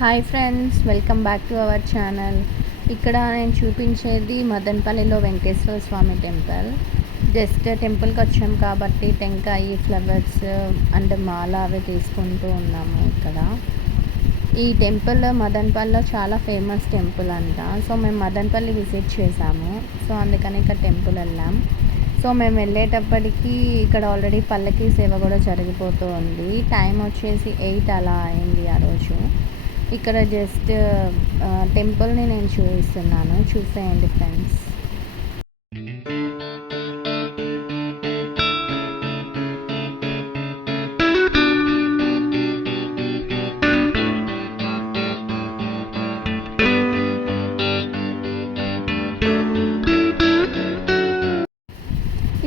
Hi friends, welcome back to our channel. ఇక్కడ నేను చూపించేది మదనపల్లిలో వెంకటేశ్వర స్వామి టెంపుల్. జస్ట్ టెంపుల్కి వచ్చాం కాబట్టి టెంకాయ, ఫ్లవర్స్ అండ్ మాల అవి తీసుకుంటూ ఉన్నాము. ఇక్కడ ఈ టెంపుల్ మదనపల్లిలో చాలా ఫేమస్ టెంపుల్ అంట. సో మేము మదనపల్లి విజిట్ చేసాము. సో అందుకని ఇక్కడ టెంపుల్ వెళ్ళాం. సో మేము వెళ్ళేటప్పటికి ఇక్కడ ఆల్రెడీ పల్లకి సేవ కూడా జరిగిపోతూ ఉంది. టైం వచ్చేసి 8 అలా అయింది ఆ రోజు. ఇక్కడ జస్ట్ టెంపుల్ని నేను చూపిస్తున్నాను, చూసేయండి ఫ్రెండ్స్.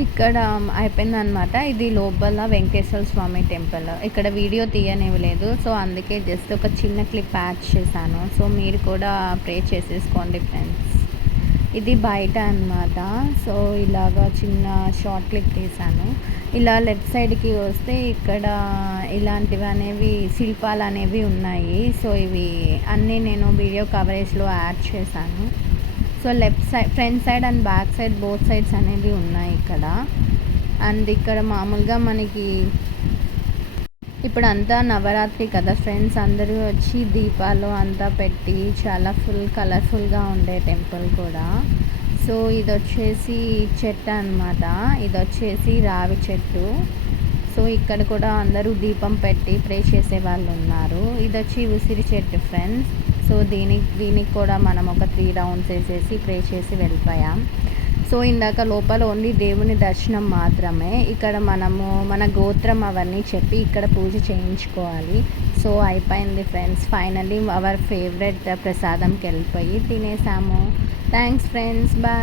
ఇక్కడ అయిపోయిందనమాట. ఇది లోపల వెంకటేశ్వర స్వామి టెంపుల్. ఇక్కడ వీడియో తీయనివ్వలేదు, సో అందుకే జస్ట్ ఒక చిన్న క్లిప్ యాడ్ చేశాను. సో మీరు కూడా ప్రే చేసేసుకోండి ఫ్రెండ్స్. ఇది బయట అనమాట. సో ఇలాగా చిన్న షార్ట్ క్లిప్ తీశాను. ఇలా లెఫ్ట్ సైడ్కి వస్తే ఇక్కడ ఇలాంటివి అనేవి శిల్పాలు అనేవి ఉన్నాయి. సో ఇవి అన్నీ నేను వీడియో కవరేజ్లో యాడ్ చేశాను. So left side, front side and back side both sides అనేవి ఉన్నాయి ఇక్కడ. అండ్ ఇక్కడ మామూలుగా మనకి ఇప్పుడు అంతా నవరాత్రి కదా ఫ్రెండ్స్, అందరూ వచ్చి దీపాలు అంతా పెట్టి చాలా ఫుల్ కలర్ఫుల్గా ఉండే టెంపుల్ కూడా. సో ఇది వచ్చేసి చెట్టు అనమాట. ఇది వచ్చేసి రావి చెట్టు. సో ఇక్కడ కూడా అందరూ దీపం పెట్టి ప్రే చేసే వాళ్ళు ఉన్నారు. ఇది వచ్చి ఉసిరి చెట్టు ఫ్రెండ్స్. సో దీనికి కూడా మనం ఒక 3 రౌండ్స్ వేసేసి ప్రే చేసి వెళ్ళిపోయాం. సో ఇందాక లోపల ఓన్లీ దేవుని దర్శనం మాత్రమే. ఇక్కడ మనము మన గోత్రం అవన్నీ చెప్పి ఇక్కడ పూజ చేయించుకోవాలి. సో అయిపోయింది ఫ్రెండ్స్. ఫైనల్లీ అవర్ ఫేవరెట్ ప్రసాదంకి వెళ్ళిపోయి తినేసాము. Thanks friends, bye.